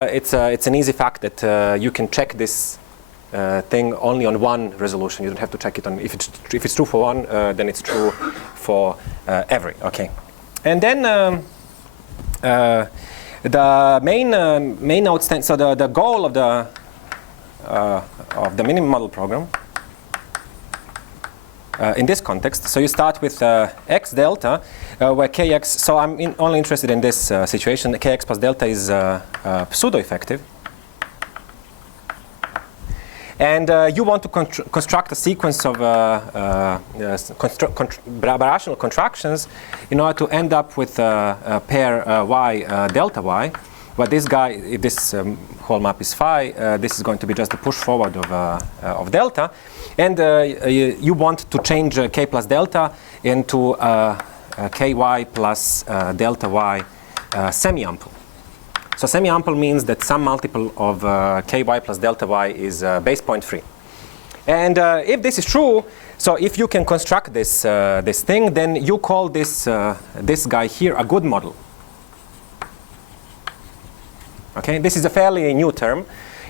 it's an easy fact that you can check this thing only on one resolution. You don't have to check it on if it's true for one, then it's true for every. Okay, and then the main outstanding. So the goal of the minimum model program in this context. So you start with x delta, where kx. So I'm only interested in this situation. Kx plus delta is pseudo-effective. And you want to construct a sequence of birational contractions in order to end up with a pair y delta y. But this guy, if this whole map is phi, this is going to be just the push forward of delta. And you want to change k plus delta into ky plus delta y semi-ample. So semi-ample means that some multiple of ky plus delta y is base point free. And if this is true, so if you can construct this, this thing, then you call this, this guy here a good model. Okay, this is a fairly new term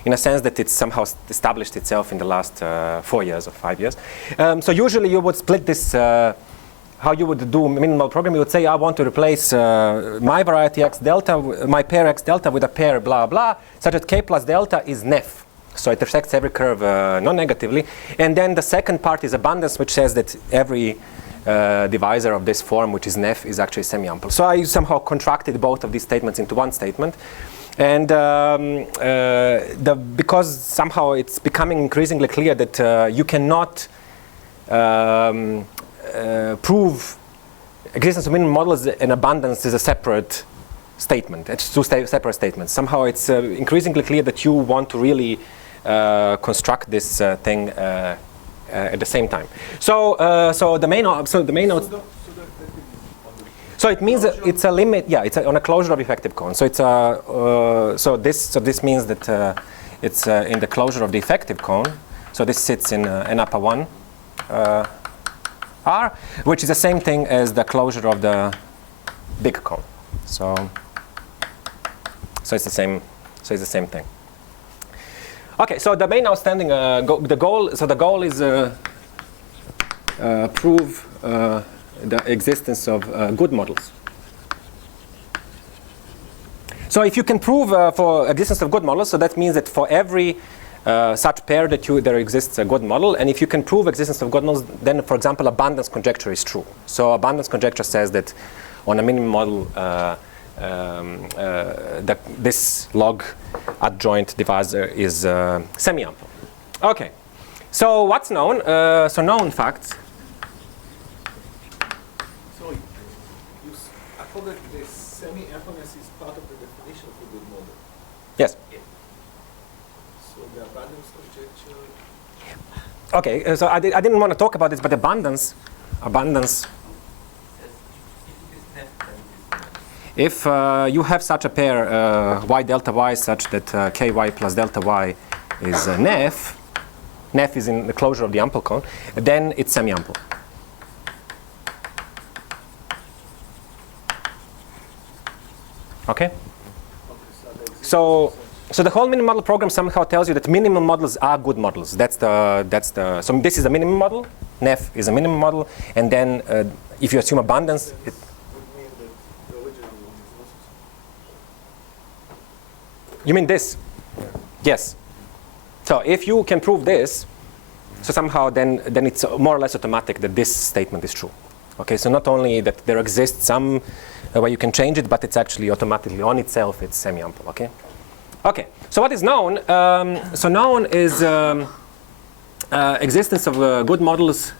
in a sense that it's somehow established itself in the last 4 years or 5 years. So usually you would split this, how you would do minimal program. You would say, I want to replace my variety x delta, my pair x delta with a pair blah blah, such that k plus delta is nef. So it affects every curve non-negatively. And then the second part is abundance, which says that every divisor of this form, which is nef, is actually semi-ample. So I somehow contracted both of these statements into one statement. And because somehow it's becoming increasingly clear that you cannot prove existence of minimum models and abundance is a separate statement. It's two separate statements. Somehow it's increasingly clear that you want to really construct this thing at the same time. So So it means it's a limit. Yeah, it's on a closure of effective cone. So it's so this means that it's in the closure of the effective cone. So this sits in n upper 1 R, which is the same thing as the closure of the big cone. So it's the same. So it's the same thing. Okay. So the main outstanding the goal is prove the existence of good models. So if you can prove for existence of good models, so that means that for every such pair that there exists a good model, and if you can prove existence of good models, then for example abundance conjecture is true. So abundance conjecture says that on a minimum model this log adjoint divisor is semi-ample. Okay, so what's known? So known facts. That the semi-ampleness is part of the definition of a good model. Yes. Yeah. So the abundance conjecture. Okay, so I didn't want to talk about this, but abundance. If you have such a pair y delta y such that ky plus delta y is nef is in the closure of the ample cone, then it's semi-ample. Okay. So the whole minimum model program somehow tells you that minimum models are good models. That's the. So this is a minimum model. Nef is a minimum model, and then if you assume abundance, it would mean that the original one is also. You mean this? Yeah. Yes. So if you can prove this, so somehow then it's more or less automatic that this statement is true. Okay, so not only that there exists some way you can change it, but it's actually automatically on itself, it's semi-ample, okay? Okay, so what is known? So known is existence of good models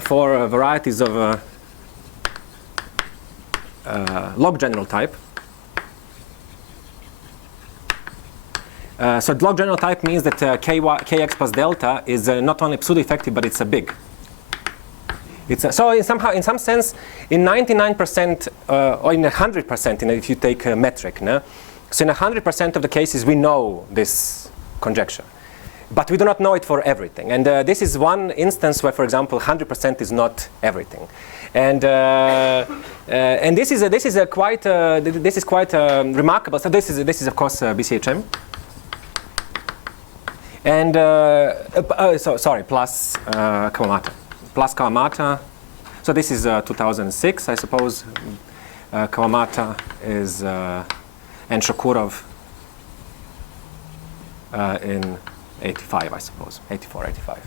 for varieties of log general type. So log general type means that kx plus delta is not only pseudo-effective, but it's a big. So in some sense, in 99% or in 100%, if you take a metric, no? So in 100% of the cases we know this conjecture. But we do not know it for everything. And this is one instance where, for example, 100% is not everything. And this is quite remarkable. So this is of course BCHM. And plus Kawamata. Plus Kawamata. So this is 2006, I suppose. Kawamata is and Shakurov in 85, I suppose, 84, 85.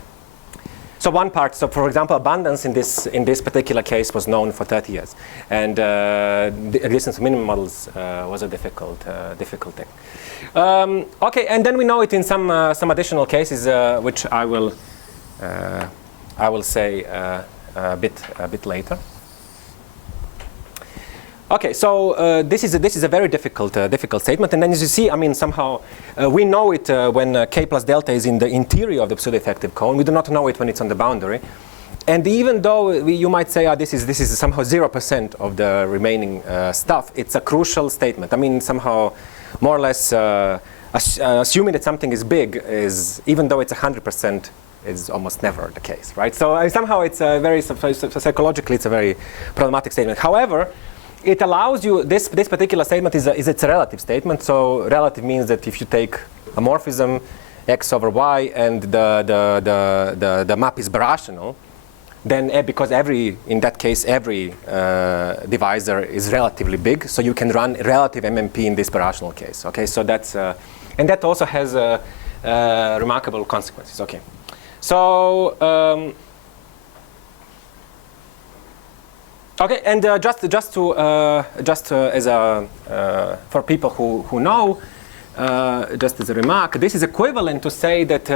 So one part, so for example, abundance in this particular case was known for 30 years, and the existence of minimum models was a difficult thing. Okay, and then we know it in some additional cases, which I will say a bit later. Okay, so this is a very difficult statement, and then as you see, I mean, somehow we know it when k plus delta is in the interior of the pseudo-effective cone. We do not know it when it's on the boundary, and even though you might say, this is somehow 0% of the remaining stuff, it's a crucial statement. I mean, somehow, more or less, assuming that something is big is, even though it's 100%, is almost never the case, right? So somehow it's a very psychologically it's a very problematic statement. However, it allows you, this particular statement it's a relative statement. So relative means that if you take a morphism x over y and the map is birational, then because in that case every divisor is relatively big, so you can run relative MMP in this birational case. Okay, so that's and that also has remarkable consequences. Okay, so. Okay, and just as a for people who know, just as a remark, this is equivalent to say that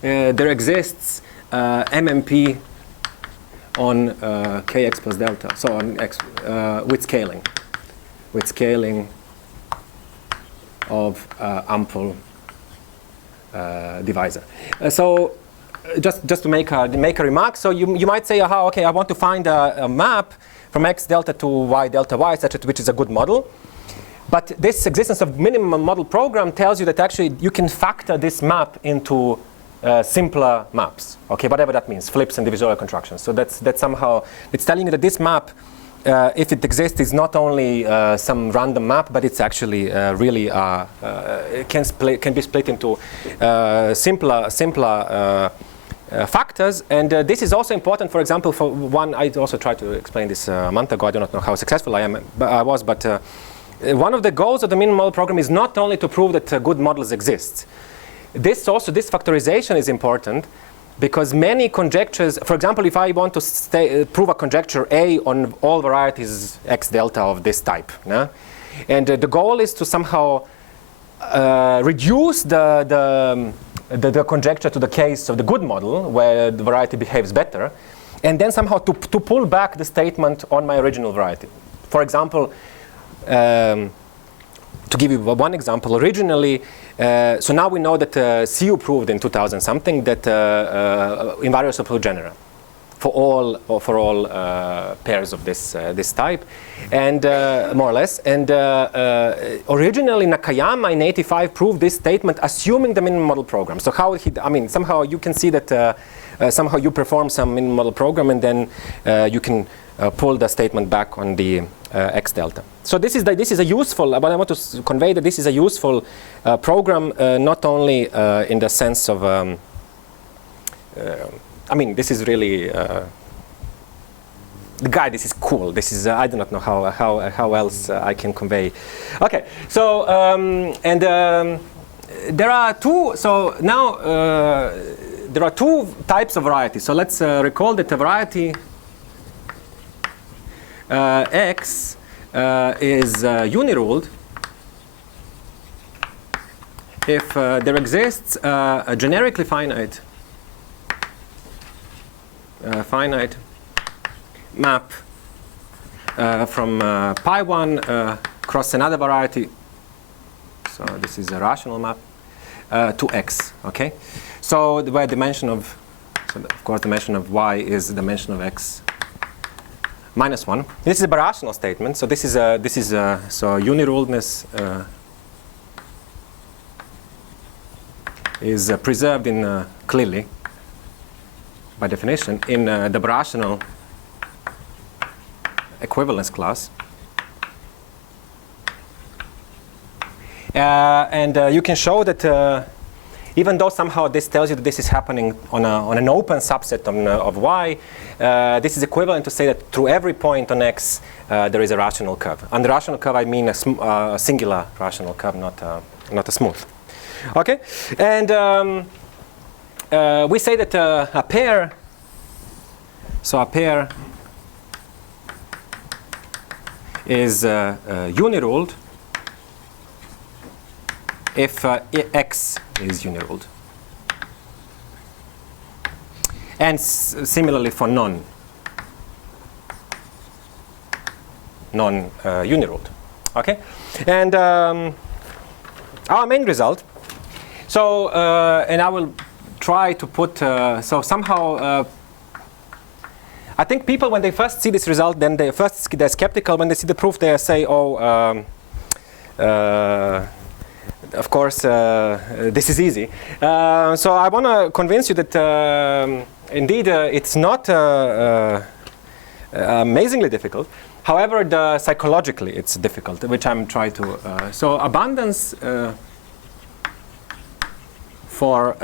there exists MMP on kx plus delta, so on x with scaling of ample divisor. So just to make a remark, so you might say, okay, I want to find a map from x delta to y delta y, such which is a good model. But this existence of minimum model program tells you that actually you can factor this map into simpler maps. Okay, whatever that means, flips and divisorial constructions. So that's somehow it's telling you that this map, if it exists, is not only some random map, but it's actually really it can be split into simpler factors. And this is also important, for example, for one, I also tried to explain this a month ago. I do not know how successful I was, but one of the goals of the minimum model program is not only to prove that good models exist. This factorization is important because many conjectures, for example, if I want to prove a conjecture A on all varieties x delta of this type, and the goal is to somehow reduce the conjecture to the case of the good model where the variety behaves better, and then somehow to pull back the statement on my original variety. For example, to give you one example, originally, so now we know that CU proved in 2000 something that invariance of genera for all pairs of this type, and more or less. And originally Nakayama in '85 proved this statement assuming the minimum model program. So somehow you can see that somehow you perform some minimum model program, and then you can pull the statement back on the x delta. So this is a useful. What I want to convey that this is a useful program, not only in the sense of. This is really this is cool. This is I do not know how else I can convey. Okay, so there are two. So now there are two types of varieties. So let's recall that a variety X is uniruled if there exists a generically finite map from pi1 across another variety. So this is a rational map to X. Okay, so where dimension of, so of course dimension of Y is the dimension of X minus 1. This is a birational statement. So this is so uniruledness is preserved in clearly, by definition, in the rational equivalence class. And you can show that even though somehow this tells you that this is happening on an open subset of Y, this is equivalent to say that through every point on X there is a rational curve. And the rational curve, I mean a singular rational curve, not a smooth. Okay, and we say that a pair. So a pair is uniruled if X is uniruled. And similarly for non-uniruled. Okay? And our main result, so, and I will try to put, so somehow, I think people, when they first see this result, then they're skeptical. When they see the proof, they say, oh, of course, this is easy. So I want to convince you that indeed it's not amazingly difficult. However, psychologically it's difficult, which I'm trying to. So abundance for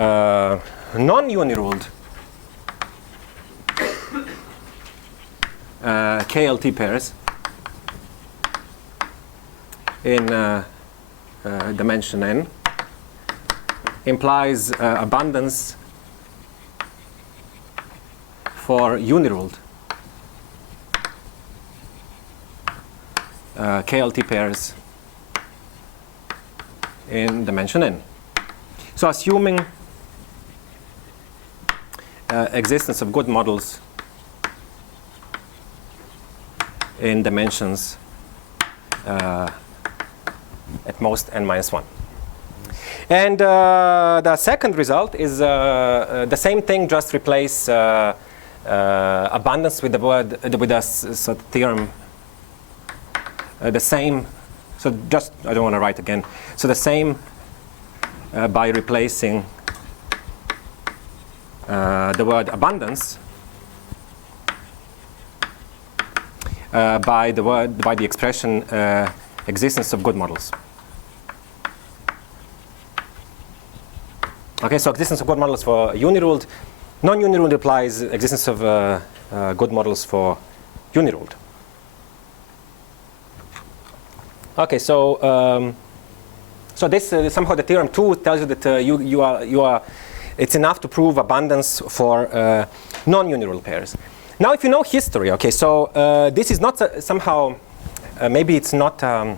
non-uniruled KLT pairs in dimension n implies abundance for uniruled KLT pairs in dimension n. So assuming existence of good models in dimensions at most n-1. And the second result is the same thing, just replace abundance with the word with a theorem. The same. So just I don't want to write again. So the same by replacing the word abundance by the expression existence of good models. Okay, so existence of good models for uniruled. Non-uniruled implies existence of good models for uniruled. Okay, so so this somehow the theorem 2 tells you that you are it's enough to prove abundance for non-uniruled pairs. Now, if you know history, okay, so this is not somehow maybe it's not a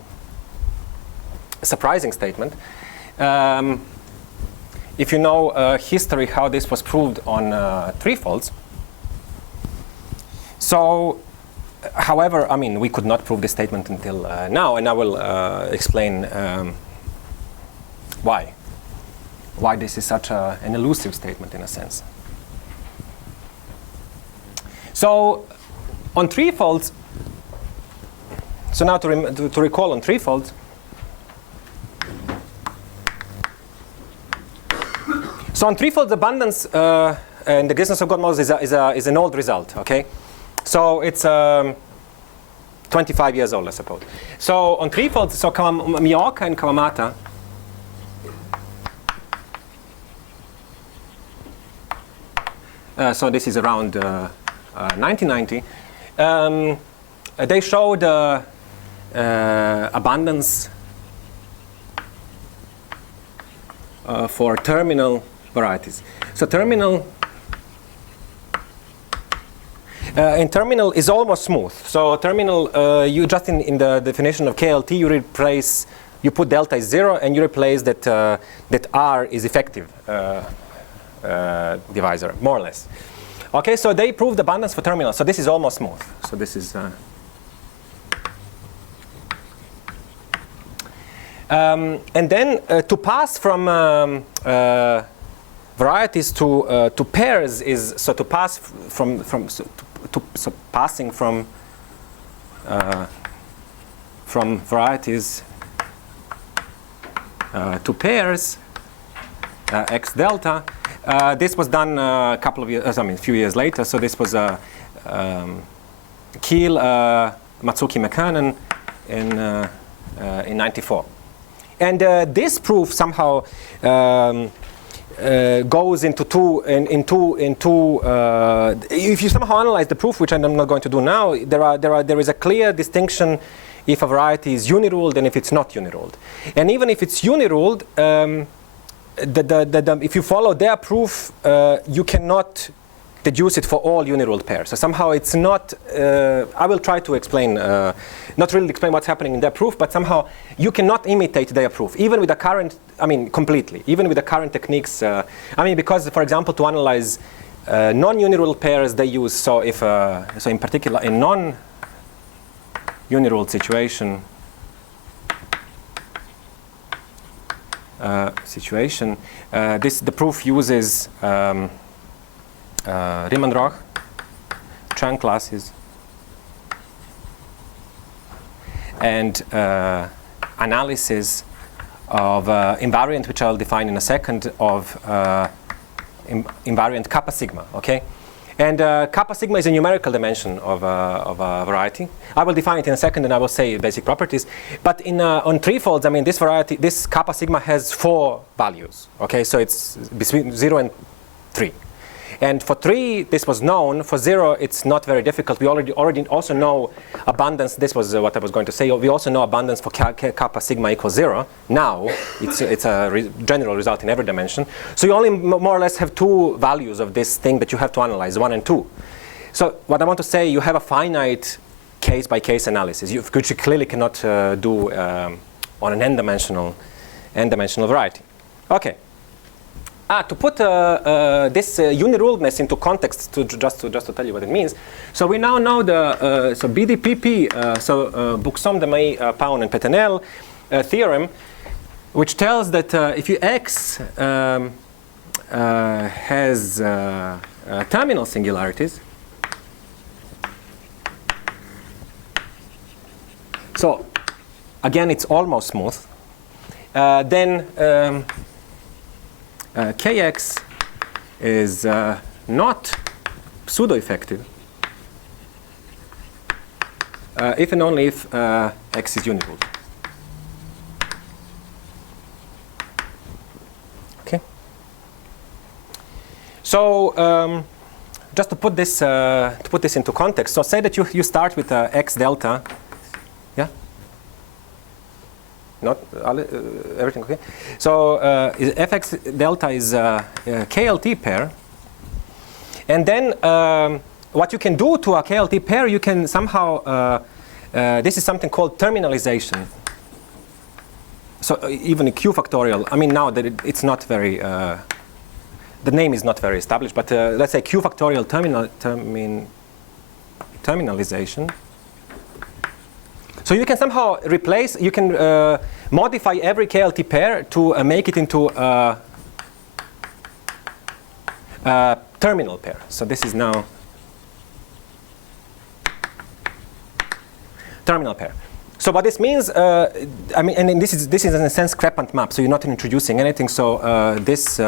surprising statement. If you know history, how this was proved on threefolds. So, however, I mean, we could not prove this statement until now, and I will explain why this is such an elusive statement in a sense. So, on threefolds, so now to recall on threefolds, so on threefolds abundance and the existence of good models is an old result, okay? So it's 25 years old, I suppose. So on threefolds, so Miyaoka and Kawamata so this is around 1990. They showed abundance for terminal varieties. So terminal in terminal is almost smooth. So terminal, you just in the definition of KLT, you put delta is 0, and you replace that that R is effective divisor, more or less. Okay, so they proved abundance for terminal. So this is almost smooth. So this is. And then to pass from varieties to pairs is so to pass passing from varieties to pairs x delta. This was done a few years later. So this was Kiel, Matsuki Mekanen in '94. And this proof somehow goes into two. If you somehow analyze the proof, which I'm not going to do now, there is a clear distinction if a variety is uniruled and if it's not uniruled. And even if it's uniruled, if you follow their proof, you cannot deduce it for all uniruled pairs. So somehow it's not, I will try to explain, not really explain what's happening in their proof, but somehow you cannot imitate their proof, even with the current, completely, even with the current techniques. Because, for example, to analyze non-uniruled pairs, they use, so in particular, in non-uniruled situation, the proof uses Riemann-Roch, Chang classes, and analysis of invariant, which I'll define in a second, of invariant kappa sigma. Okay, and kappa sigma is a numerical dimension of a variety. I will define it in a second, and I will say basic properties. But on threefolds, this kappa sigma has 4 values. Okay, so it's between 0 and 3. And for 3, this was known. For 0, it's not very difficult. We already also know abundance. This was what I was going to say. We also know abundance for kappa sigma equals 0. Now, it's a general result in every dimension. So you only more or less have 2 values of this thing that you have to analyze, 1 and 2. So what I want to say, you have a finite case-by-case analysis, which you clearly cannot do on an n-dimensional variety. Okay. To put this uniruledness into context, just to tell you what it means. So we now know the BDPP, Buxom, Demey, Paun, and Petenel theorem, which tells that if X has terminal singularities, so again it's almost smooth, then Kx is not pseudo-effective if and only if X is uniruled. Okay. So just to put this into context, so say that you start with X delta. Yeah. Not everything okay. So fx delta is a KLT pair, and then what you can do to a KLT pair, you can somehow this is something called terminalization. So even a Q factorial. Now that it's not very the name is not very established, but let's say Q factorial terminalization. So you can somehow replace, you can modify every KLT pair to make it into a terminal pair. So this is now terminal pair. So what this means, and this is in a sense crepant map. So you're not introducing anything. So this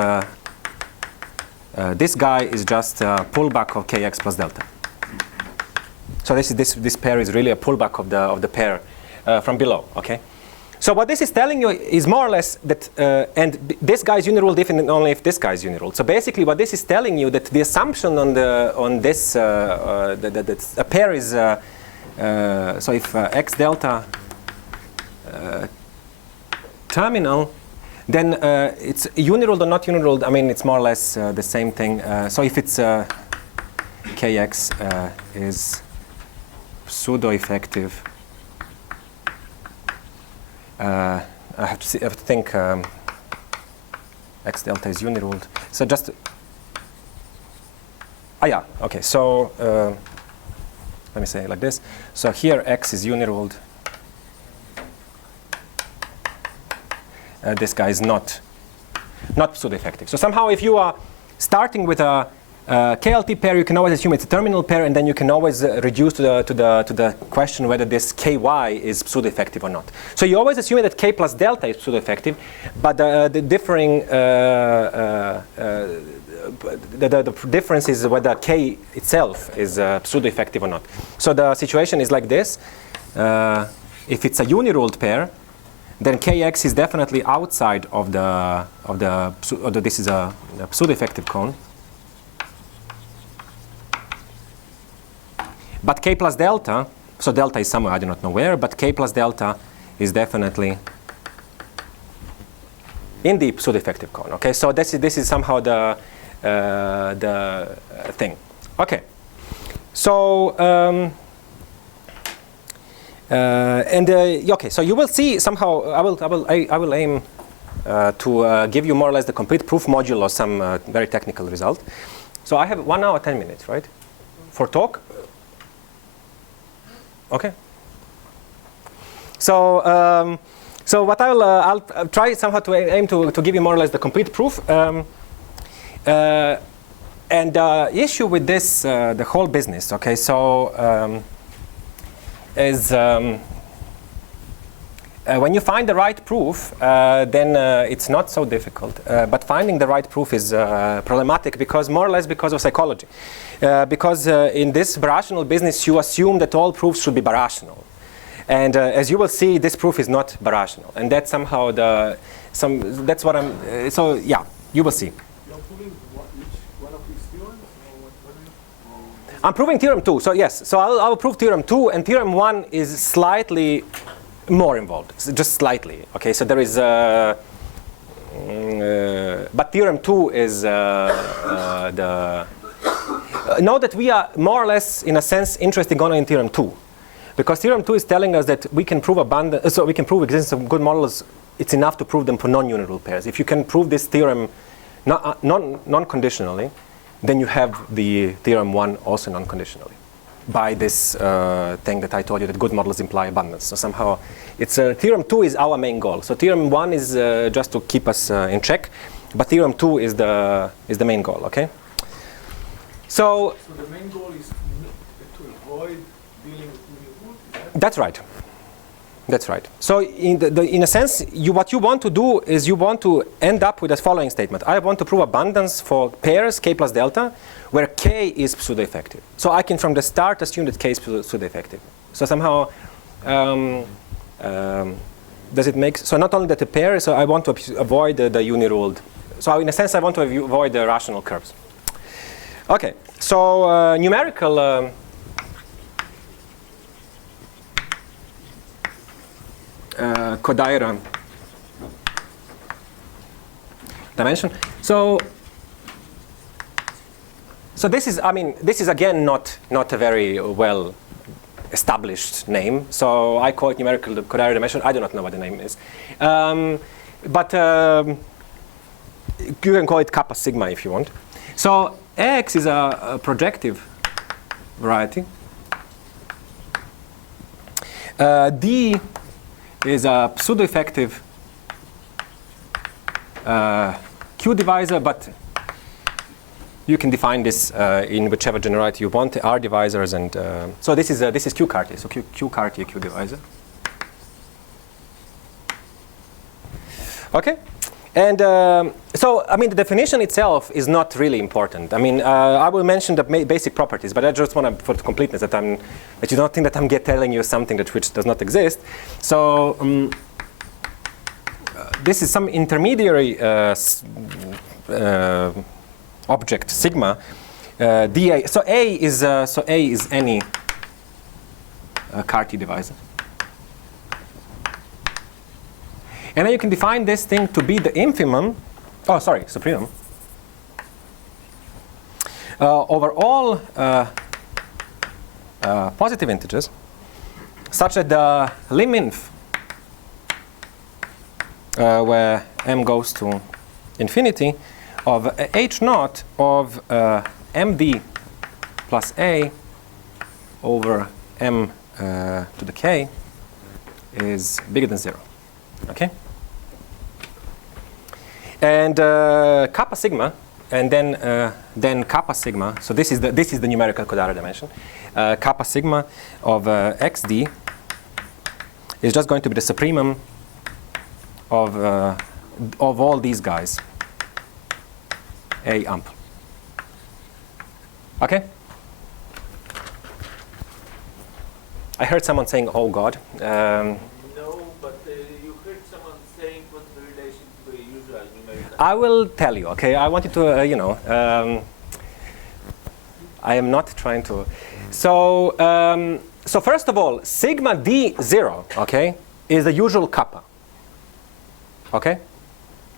guy is just a pullback of Kx plus delta. So this pair is really a pullback of the pair from below. Okay. So what this is telling you is more or less that, and this guy is uniruled if and only if this guy is uniruled. So basically, what this is telling you that the assumption on this that a pair is so if x delta terminal, then it's uniruled or not uniruled. It's more or less the same thing. So if it's Kx is pseudo-effective. I have to think x delta is uniruled. So just yeah, okay. So let me say it like this. So here x is uniruled. This guy is not pseudo-effective. So somehow, if you are starting with a KLT pair, you can always assume it's a terminal pair, and then you can always reduce to the question whether this KY is pseudo-effective or not. So you always assume that K plus delta is pseudo-effective, but the difference is whether K itself is pseudo-effective or not. So the situation is like this. If it's a uniruled pair, then Kx is definitely outside of this is a pseudo-effective cone. But K plus delta, so delta is somewhere, I do not know where, but K plus delta is definitely in the pseudo-effective cone. Okay, so this is somehow the thing. Okay, so okay, so you will see somehow. I will aim to give you more or less the complete proof module or some very technical result. So I have 1 hour 10 minutes, right, for talk. Okay. So so what I'll try somehow to aim to give you more or less the complete proof. And the issue with this, the whole business, okay, so is when you find the right proof, then it's not so difficult. But finding the right proof is problematic because more or less because of psychology. Because in this birational business, you assume that all proofs should be birational. And as you will see, this proof is not birational. And that's somehow that's what I'm, so yeah, you will see. You're proving which one of these theorems? I'm proving theorem 2, so yes. So I'll prove theorem 2, and theorem 1 is slightly more involved, just slightly. Okay, so there is, but theorem 2 is know that we are more or less, in a sense, interested only in theorem 2. Because theorem 2 is telling us that we can prove abundance, so we can prove existence of good models. It's enough to prove them for non-unirule pairs. If you can prove this theorem non-conditionally, then you have the theorem 1 also non-conditionally by this thing that I told you that good models imply abundance. So somehow, it's theorem 2 is our main goal. So theorem 1 is just to keep us in check, but theorem 2 is the main goal. Okay. So the main goal is to avoid dealing with unirule. That's right. That's right. So in a sense, what you want to do is you want to end up with the following statement. I want to prove abundance for pairs K plus delta, where K is pseudo-effective. So I can from the start assume that K is pseudo-effective. So somehow, does it make, so not only that a pair, so I want to avoid the uniruled. So in a sense, I want to avoid the rational curves. Okay, so numerical Kodaira dimension. So this is, I mean, this is again not a very well established name. So I call it numerical Kodaira dimension. I do not know what the name is, but you can call it kappa sigma if you want. So X is a projective variety. D is a pseudo-effective Q divisor, but you can define this in whichever generality you want. R divisors, and so this is Q Cartier. So Q Cartier Q divisor. Okay. And so, I mean, the definition itself is not really important. I mean, I will mention the basic properties, but I just want to, for the completeness, that you don't think that I'm telling you something which does not exist. So this is some intermediary object sigma dA. So A is any Cartier divisor. And then you can define this thing to be the infimum, supremum, over all positive integers, such that the liminf, where m goes to infinity, of h naught of md plus a over m to the k is bigger than 0. Okay? And kappa sigma and then kappa sigma. So this is the numerical Kodara dimension. Kappa sigma of xd is just going to be the supremum of all these guys, A ample. Okay? I heard someone saying, "Oh God." No, but you heard someone saying what's the relation to the usual numerical? I will tell you. Okay, I wanted to, I am not trying to. So, so first of all, sigma d0, okay, is the usual kappa. Okay,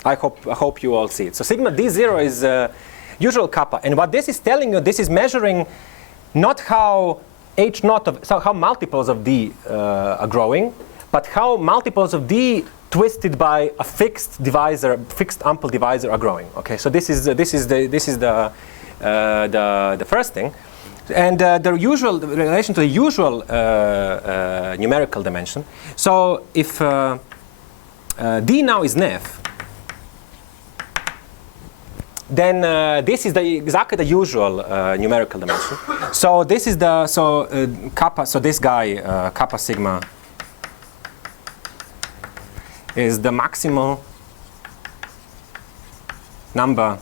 I hope you all see it. So sigma d0 is usual kappa, and what this is telling you, this is measuring not how h naught of, so how multiples of d are growing, but how multiples of d twisted by a fixed divisor, fixed ample divisor are growing. Okay, so this is the first thing, and the usual relation to the usual numerical dimension. So if d now is nef, then this is exactly the usual numerical dimension. So this is the kappa. So this guy kappa sigma is the maximal number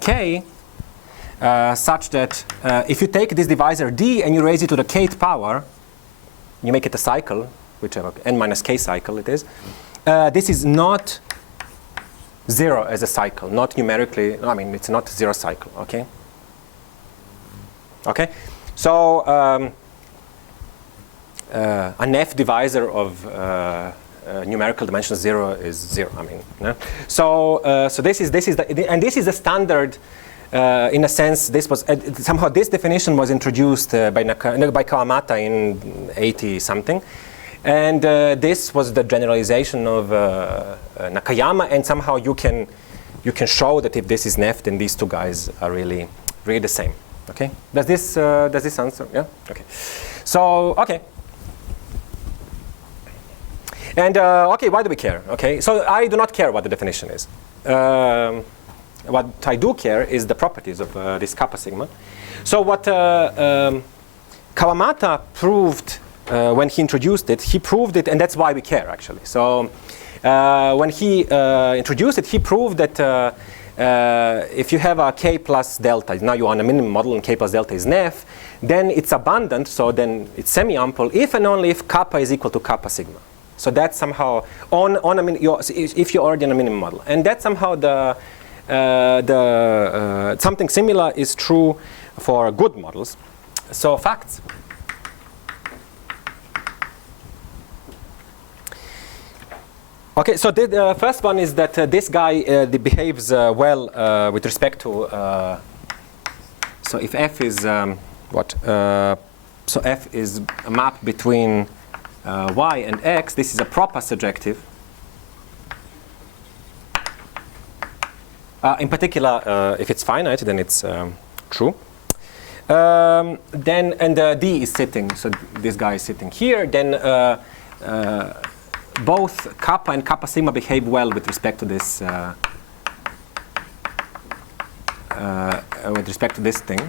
k, such that if you take this divisor d and you raise it to the kth power, you make it a cycle, whichever n minus k cycle it is. This is not 0 as a cycle, not numerically. I mean, it's not 0 cycle. Okay. Okay. So an f divisor of numerical dimension 0 is 0. I mean, yeah? So so this is the standard. In a sense, this was somehow this definition was introduced by Kawamata in 80 something. And this was the generalization of Nakayama, and somehow you can show that if this is nef, then these two guys are really the same. Okay? Does this answer? Yeah. Okay. So okay. And okay, why do we care? Okay. So I do not care what the definition is. What I do care is the properties of this kappa sigma. So what Kawamata proved. When he introduced it, he proved it, and that's why we care, actually. So when he introduced it, he proved that if you have a k plus delta, now you're on a minimum model and k plus delta is nef, then it's abundant, so then it's semi-ample, if and only if kappa is equal to kappa sigma. So that's somehow, if you're already on a minimum model. And that's somehow something similar is true for good models. So facts. Okay, so the first one is that this guy behaves well with respect to. So if f is so f is a map between y and x. This is a proper surjective. In particular, if it's finite, then it's true. Then d is sitting. So this guy is sitting here. Then. Both kappa and kappa sigma behave well with respect to this thing.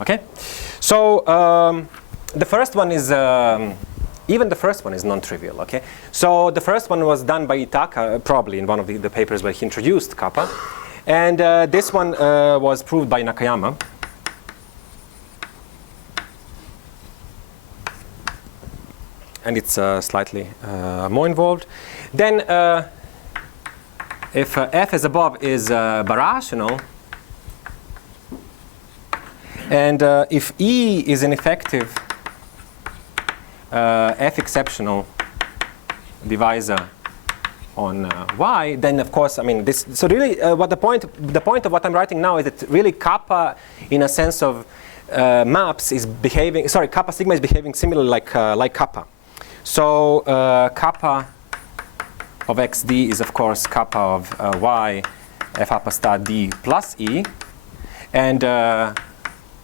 Okay, so the first one is even the first one is non-trivial. Okay, so the first one was done by Itaka, probably in one of the papers where he introduced kappa, and this one was proved by Nakayama. And it's slightly more involved. Then if f as above is birational, and if E is an effective f exceptional divisor on y, then of course, I mean this. So really, what the point of what I'm writing now is that really kappa, in a sense of maps, is behaving. Sorry, kappa sigma is behaving similarly like kappa. So kappa of xd is of course kappa of y f alpha star d plus e, and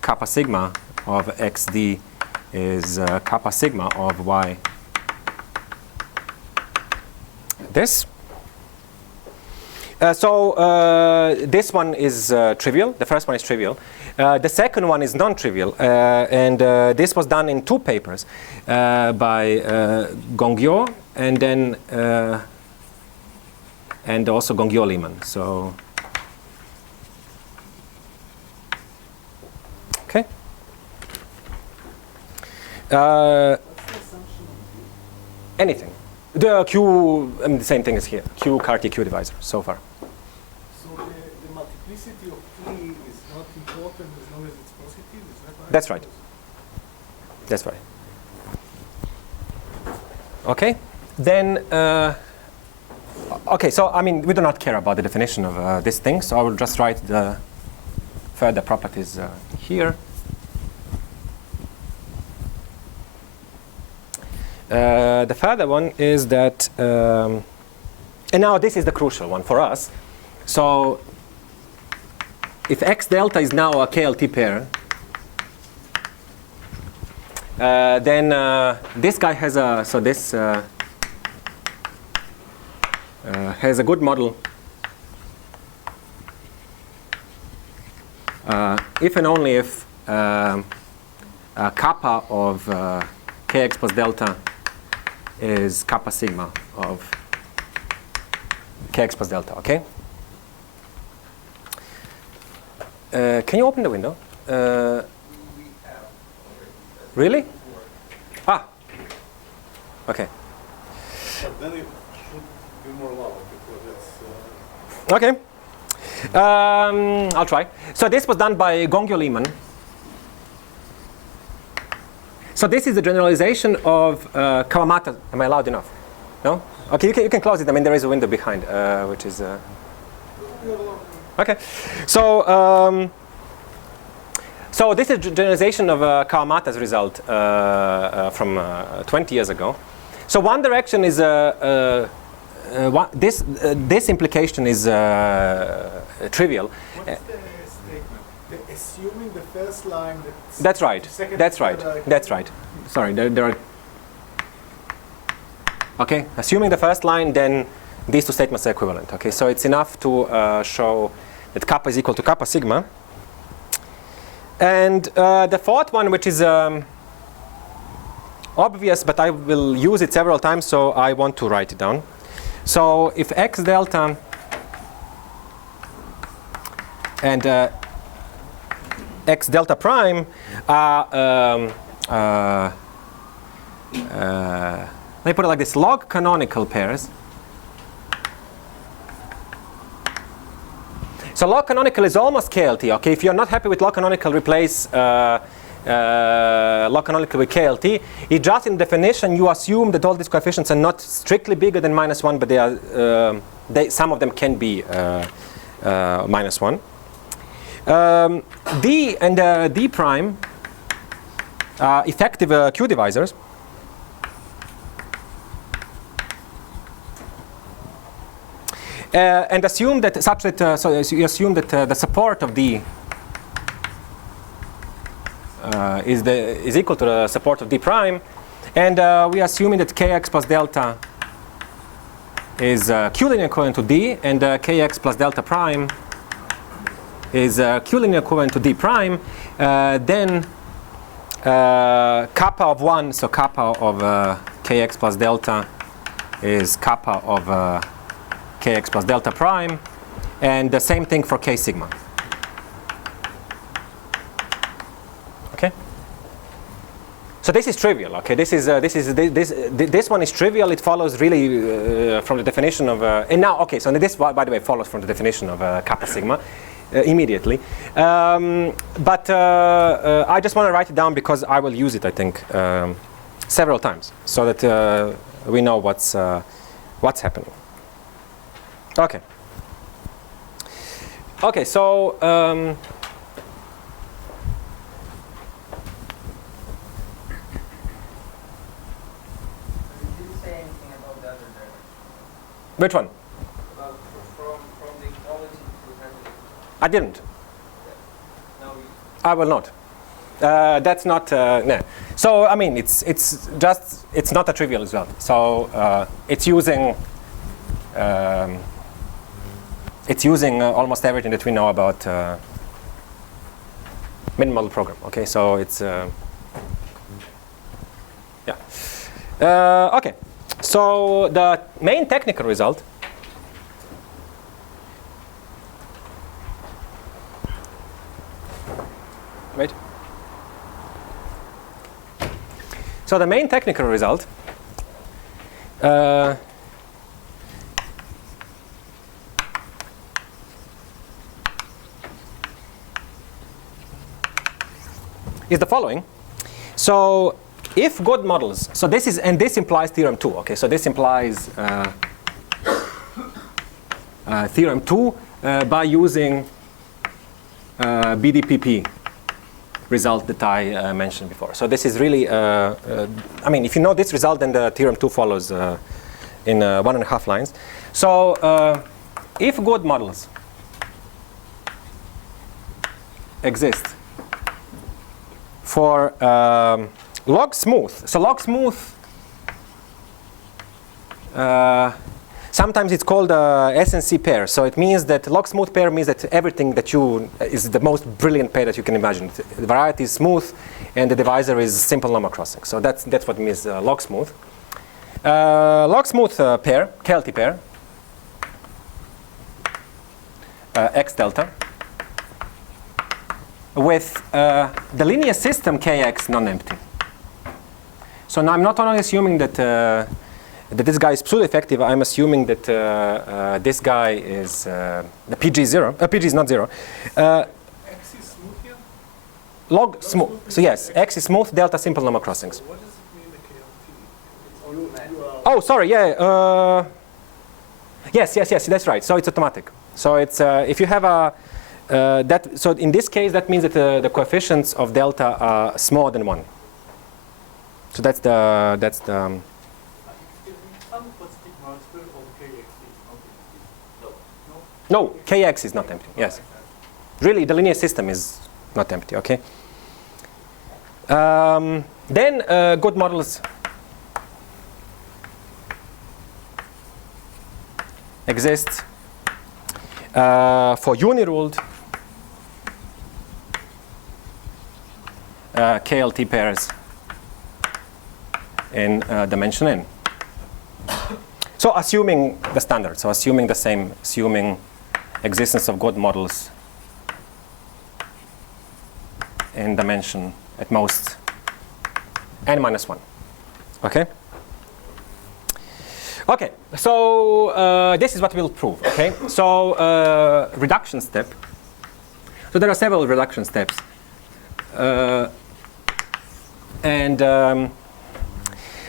kappa sigma of xd is kappa sigma of y this. This one is trivial. The first one is trivial. The second one is non-trivial, and this was done in 2 papers by Gongyo and then and also Gongyo-Lehmann. So, okay. Anything. The Q, the same thing as here. Q Cartier Q divisor so far. So the multiplicity of T is not important as long as it's positive, is that right? That's right. That's right. Okay. Then, okay, so I mean, we do not care about the definition of this thing, so I will just write the further properties here. The further one is that, and now this is the crucial one for us. So if X delta is now a KLT pair, then this guy has a, so this has a good model if and only if kappa of kx plus delta is kappa sigma of kx plus delta, okay? Can you open the window? Really? Ah, okay. But then it should be more loud because it's... Okay. I'll try. So this was done by Gongyo-Lehmann. So this is the generalization of Kawamata. Am I loud enough? No? Okay, you can close it. I mean, there is a window behind, which is... Okay. So, so this is generalization of Kawamata's result from 20 years ago. So one direction is this implication is trivial. What's the statement? Assuming the first line that... That's right. That's right. That's right. Sorry, there are... Okay, assuming the first line, then these 2 statements are equivalent. Okay, so it's enough to show that kappa is equal to kappa sigma. And the fourth one, which is obvious, but I will use it several times, so I want to write it down. So if X delta and X delta prime are, let me put it like this, log canonical pairs. So log canonical is almost KLT, okay? If you're not happy with log canonical, replace log canonical with KLT. It's just in definition, you assume that all these coefficients are not strictly bigger than -1, but they are, some of them can be -1. D and D prime are effective Q divisors. And assume that such that so you assume that the support of D is equal to the support of D prime, and we are assuming that Kx plus delta is Q linear equivalent to D, and Kx plus delta prime is Q linear equivalent to D prime. Then kappa of 1, so kappa of Kx plus delta is kappa of Kx plus delta prime, and the same thing for K sigma. Okay. So this is trivial. Okay. This one is trivial. It follows really from the definition of and now okay. So this, by the way, follows from the definition of kappa sigma immediately. But I just want to write it down because I will use it, I think, several times, so that we know what's happening. Okay. Okay, so Did you say anything about the other direction? which one? About from the equality to handling? I didn't. No, I will not. That's not no. So I mean, it's not a trivial result. So it's using it's using almost everything that we know about minimal program. Okay, so it's yeah. Okay, so the main technical result. Wait. So the main technical result is the following. So if good models, so this is, and this implies theorem 2, okay? So this implies theorem 2 by using BDPP result that I mentioned before. So this is really, I mean, if you know this result, then the theorem 2 follows in 1.5 lines. So if good models exist for log smooth, so log smooth, sometimes it's called a SNC pair. So it means that log smooth pair means that everything that you is the most brilliant pair that you can imagine. The variety is smooth, and the divisor is simple normal crossing. So that's what means log smooth. Log smooth pair, KLT pair, X delta, with the linear system KX non-empty. So now I'm not only assuming that that this guy is pseudo-effective, I'm assuming that this guy is the PG is 0. PG is not 0. X is smooth here? Log smooth. So yes, X is smooth, delta simple normal crossings. So what does it mean, the KLT? You are Oh, sorry, yeah. Yes, that's right. So it's automatic. So it's if you have a that. So in this case, that means that the coefficients of delta are smaller than 1. So that's the some positive multiple of KX is not empty. no, KX is not empty. Yes, really, the linear system is not empty. Okay. Then good models exist for uniruled KLT pairs in dimension n. So assuming the standard, so assuming the same, assuming existence of good models in dimension at most n minus 1. Okay? Okay, so this is what we'll prove. Okay, so reduction step. So there are several reduction steps,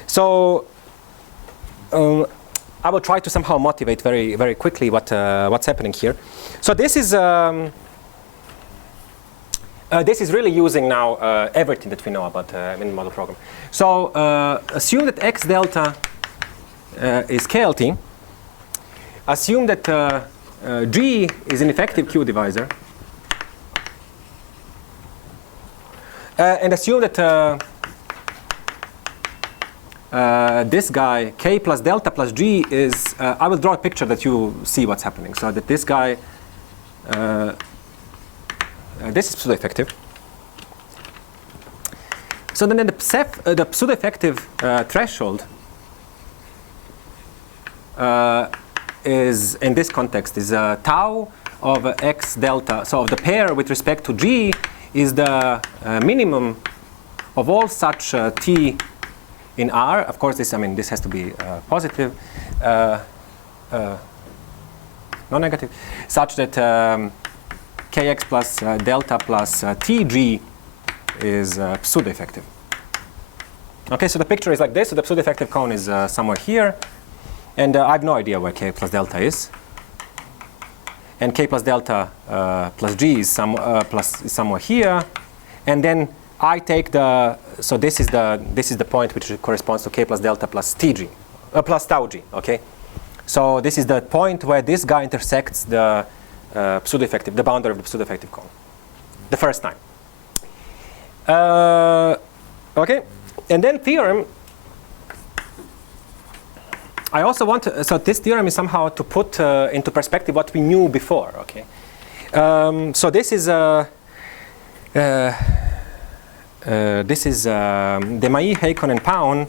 so I will try to somehow motivate very, very quickly what's happening here. So this is really using now everything that we know about minimal model program. So assume that X delta is KLT. Assume that G is an effective Q divisor. And assume that this guy, K plus delta plus G, is, I will draw a picture that you see what's happening. So that this guy, this is pseudo-effective. So then the pseudo-effective threshold is, in this context, is tau of X delta. So of the pair with respect to G is the minimum of all such T in R. Of course, this, I mean, this has to be positive, non-negative, such that Kx plus delta plus Tg is pseudo-effective. Okay, so the picture is like this. So the pseudo-effective cone is somewhere here. And I have no idea where K plus delta is. And K plus delta plus G is somewhere here. And then I take the, so this is the point which corresponds to K plus delta plus Tg, plus tau G, okay? So this is the point where this guy intersects the pseudo-effective, the boundary of the pseudo-effective cone, the first time. Okay, and then theorem I also want to, so this theorem is somehow to put into perspective what we knew before, okay? So this is Demai, Hakon, and Paun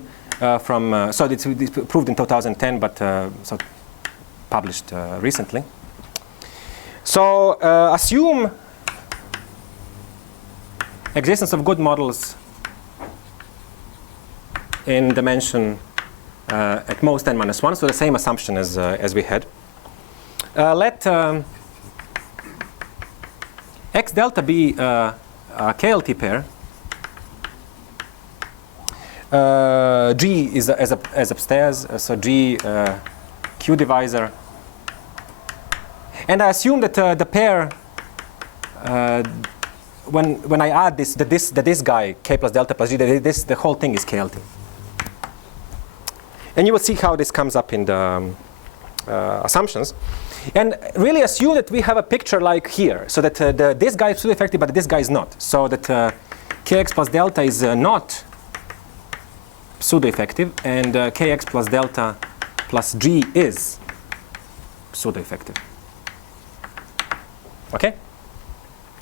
from, so it's proved in 2010, but so published recently. So assume existence of good models in dimension at most n-1, so the same assumption as we had. Let x delta be a KLT pair. G is as upstairs, so G Q divisor. And I assume that the pair, when I add this guy, K plus delta plus G, the whole thing is KLT. And you will see how this comes up in the assumptions. And really assume that we have a picture like here, so that this guy is pseudo-effective, but this guy is not. So that Kx plus delta is not pseudo-effective, and Kx plus delta plus G is pseudo-effective. Okay?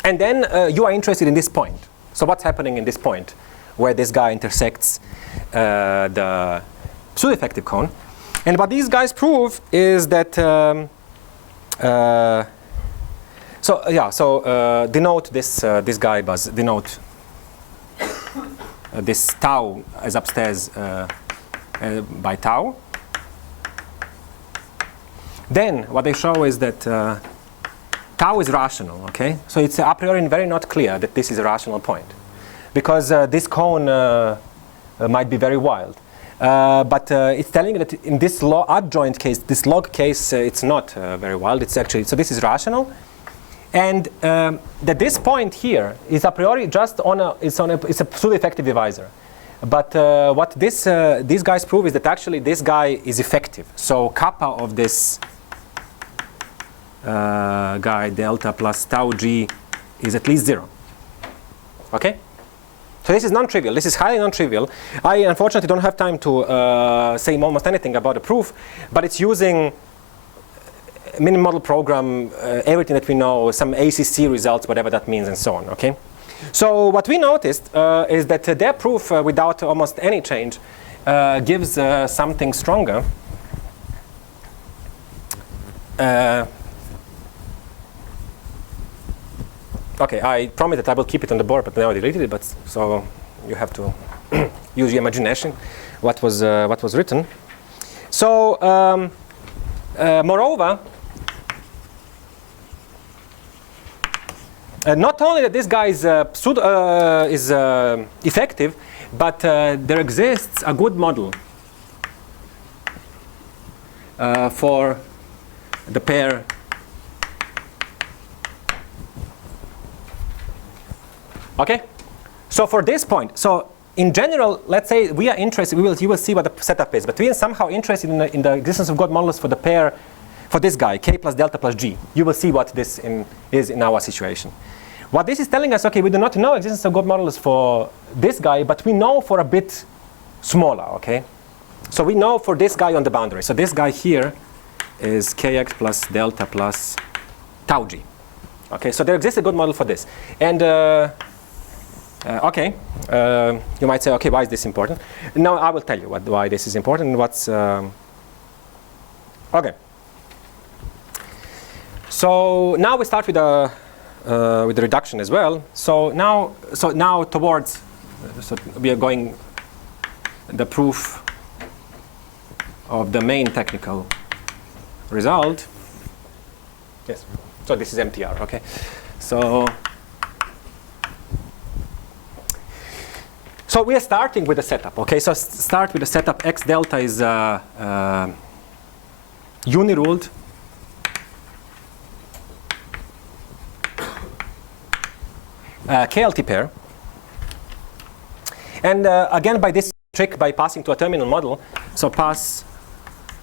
And then you are interested in this point. So what's happening in this point where this guy intersects the pseudo-effective cone? And what these guys prove is that denote this guy buzz, denote this tau as upstairs by tau. Then what they show is that tau is rational, okay? So it's a priori very not clear that this is a rational point, because this cone might be very wild. But it's telling you that in this adjoint case, this log case, it's not very wild. It's actually, so this is rational. And that this point here is a priori just it's a pseudo-effective divisor. But what these guys prove is that actually this guy is effective. So kappa of this guy delta plus tau G is at least 0. Okay? So this is non-trivial. This is highly non-trivial. I unfortunately don't have time to say almost anything about the proof, but it's using minimal model program, everything that we know, some ACC results, whatever that means, and so on. Okay. So what we noticed is that their proof, without almost any change, gives something stronger. Okay, I promise that I will keep it on the board, but now I deleted it. But so you have to use your imagination. What was written? So moreover, not only that this guy is effective, but there exists a good model for the pair. Okay, so for this point, so in general, let's say we are interested. You will see what the setup is, but we are somehow interested in the existence of good models for the pair, for this guy, K plus delta plus G. You will see what this is in our situation. What this is telling us, okay, we do not know existence of good models for this guy, but we know for a bit smaller. Okay, so we know for this guy on the boundary. So this guy here is Kx plus delta plus tau G. Okay, so there exists a good model for this, and okay, you might say, okay, why is this important? Now I will tell you why this is important and what's okay. So now we start with the reduction as well. So now towards, so we are going the proof of the main technical result. Yes. So this is MTR. Okay. So we are starting with the setup. Okay. So start with the setup. X delta is uniruled. KLT pair. And again, by this trick, by passing to a terminal model, so pass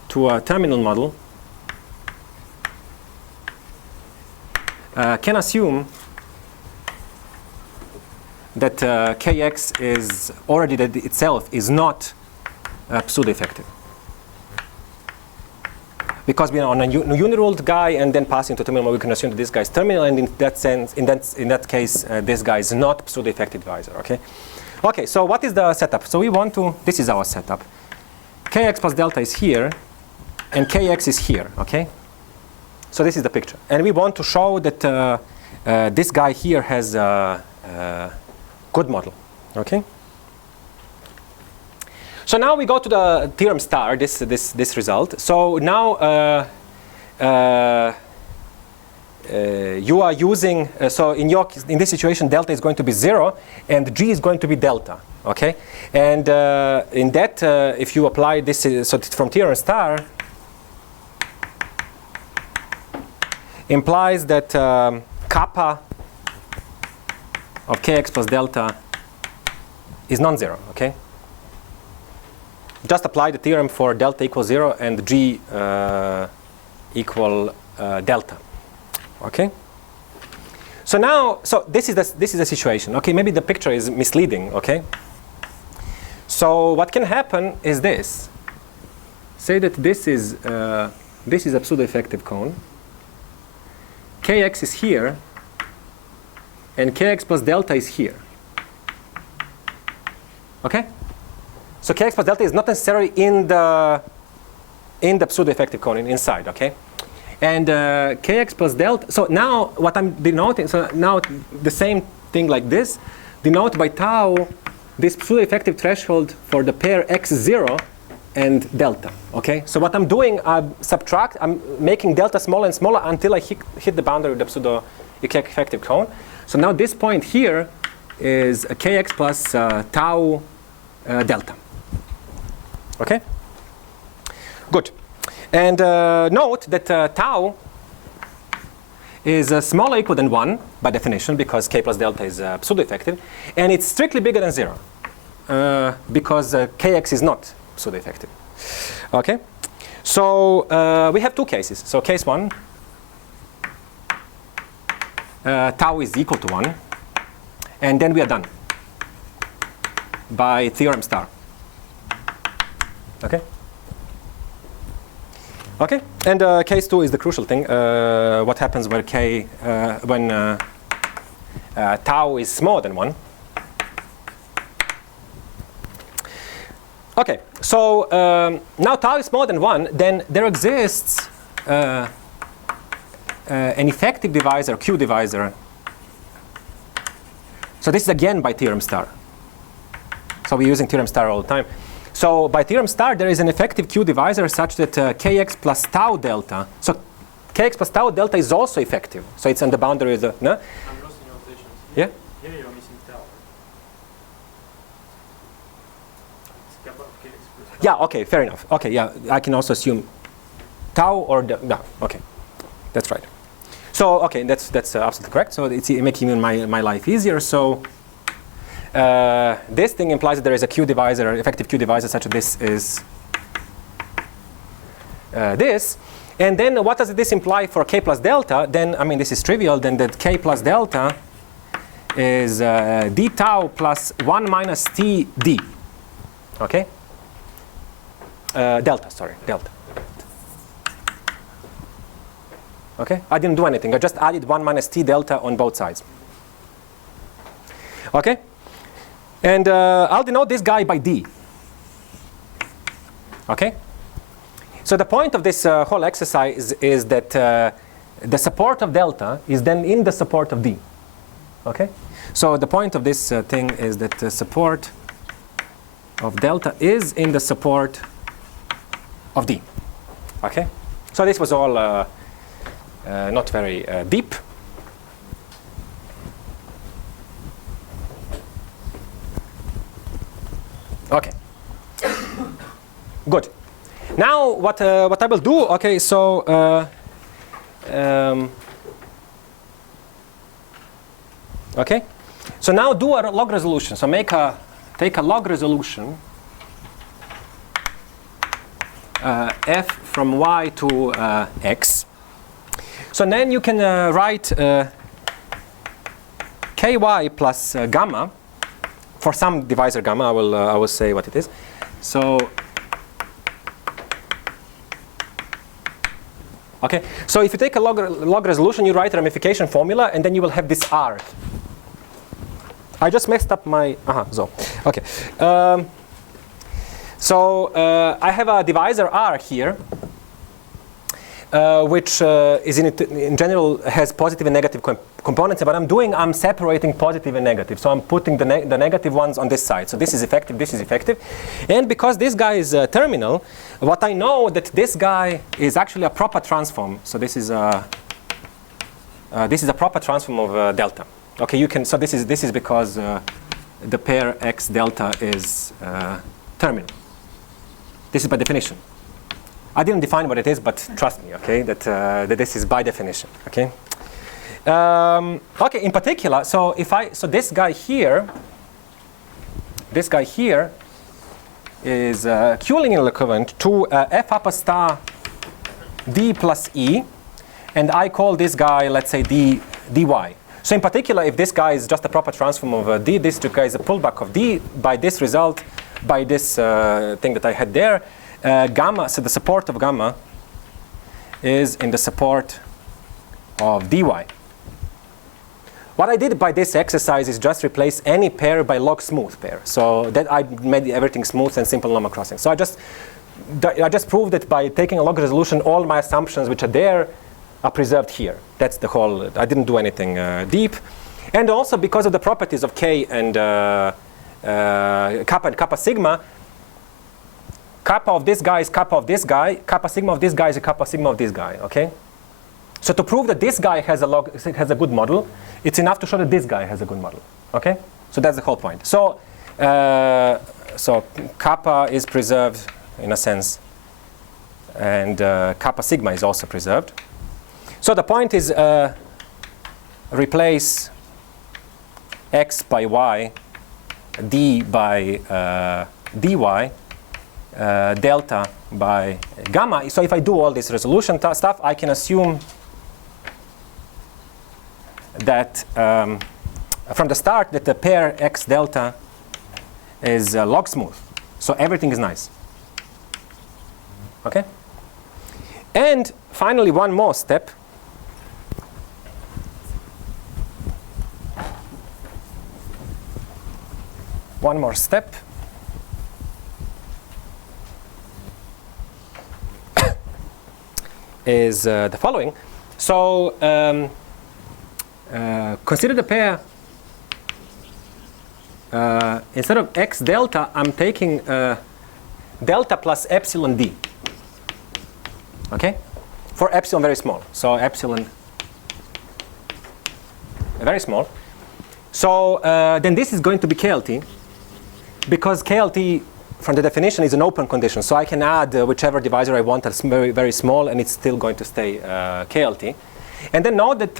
to a terminal model, can assume that Kx is already that itself is not pseudo-effective. because we are on a uniruled guy and then passing to terminal, we can assume that this guy is terminal, and in that sense, in that case, this guy is not pseudo-effective divisor. Okay. Okay. So what is the setup? So we want to. This is our setup. Kx plus delta is here, and Kx is here. Okay. So this is the picture, and we want to show that this guy here has a good model. Okay. So now we go to the theorem star, this result. So now you are using, so in this situation, delta is going to be 0, and G is going to be delta, okay? And in that, if you apply this, so from theorem star, implies that kappa of Kx plus delta is non-zero, okay? Just apply the theorem for delta equals 0 and G equal delta. Okay. So now, so this is the situation. Okay, maybe the picture is misleading. Okay. So what can happen is this. Say that this is a pseudo-effective cone. Kx is here, and Kx plus delta is here. Okay. So Kx plus delta is not necessarily in the pseudo-effective cone inside, okay? And Kx plus delta, so now what I'm denoting, so now the same thing like this, denote by tau this pseudo-effective threshold for the pair x0 and delta, okay? So what I'm doing, I'm making delta smaller and smaller until I hit the boundary of the pseudo-effective cone. So now this point here is a Kx plus tau delta. Okay? Good. And note that tau is smaller or equal than 1 by definition, because K plus delta is pseudo-effective. And it's strictly bigger than 0 because Kx is not pseudo-effective. Okay? So we have two cases. So case 1, tau is equal to 1. And then we are done by theorem star. Okay. Okay. And case 2 is the crucial thing. What happens when tau is smaller than 1? Okay. So now tau is smaller than 1. Then there exists an effective divisor, Q divisor. So this is again by theorem star. So we're using theorem star all the time. So by theorem star, there is an effective Q divisor such that Kx plus tau delta. So Kx plus tau delta is also effective. So it's on the boundary of the. No? I'm lost in notations. Yeah? Here you're missing tau. It's kappa of Kx plus tau. Yeah, okay, fair enough. Okay, yeah, I can also assume tau or. No, okay. That's right. So, okay, that's absolutely correct. So it's making even my life easier. So. This thing implies that there is a Q divisor, effective Q divisor, such that this is this. And then what does this imply for K plus delta? Then, I mean, this is trivial. Then that K plus delta is d tau plus 1 minus t d. Okay? Delta, sorry, delta. Okay? I didn't do anything. I just added 1 minus t delta on both sides. Okay? And I'll denote this guy by D. Okay? So the point of this whole exercise is that the support of delta is then in the support of D. Okay? So the point of this thing is that the support of delta is in the support of D. Okay? So this was all not very deep. Okay. Good. Now what I will do? Okay, so okay. So now do a log resolution. So take a log resolution f from y to x. So then you can write ky plus gamma. For some divisor gamma, I will say what it is. So Okay, so if you take a log resolution, you write a ramification formula, and then you will have this R. I just messed up my, okay. I have a divisor R here, which is in general has positive and negative components. What I'm separating positive and negative. So I'm putting the negative ones on this side. So this is effective, this is effective. And because this guy is terminal, what I know that this guy is actually a proper transform. So this is a proper transform of delta. Okay, you can. So this is because the pair x delta is terminal. This is by definition. I didn't define what it is, but trust me, okay, that this is by definition. Okay. Okay. In particular, so this guy here is Q-linear equivalent to f upper star d plus e, and I call this guy, let's say, dy. So in particular, if this guy is just a proper transform of d, this guy is a pullback of d by this result, by this thing that I had there, gamma, so the support of gamma is in the support of dy. What I did by this exercise is just replace any pair by log smooth pair. So that I made everything smooth and simple normal crossing. So I just proved that by taking a log resolution, all my assumptions which are there are preserved here. That's the whole, I didn't do anything deep. And also because of the properties of K and kappa and kappa sigma, kappa of this guy is kappa of this guy, kappa sigma of this guy is a kappa sigma of this guy, okay? So to prove that this guy has a good model, it's enough to show that this guy has a good model, okay? So that's the whole point. So, so kappa is preserved in a sense, and kappa sigma is also preserved. So the point is replace x by y, d by dy, delta by gamma. So if I do all this resolution stuff, I can assume that from the start that the pair x delta is log smooth. So everything is nice. Okay? And finally, one more step. One more step. Is the following. So consider the pair. Instead of x delta, I'm taking delta plus epsilon d. Okay? For epsilon very small. So epsilon very small. So then this is going to be KLT, because KLT from the definition is an open condition. So I can add whichever divisor I want that's very, very small, and it's still going to stay KLT. And then note that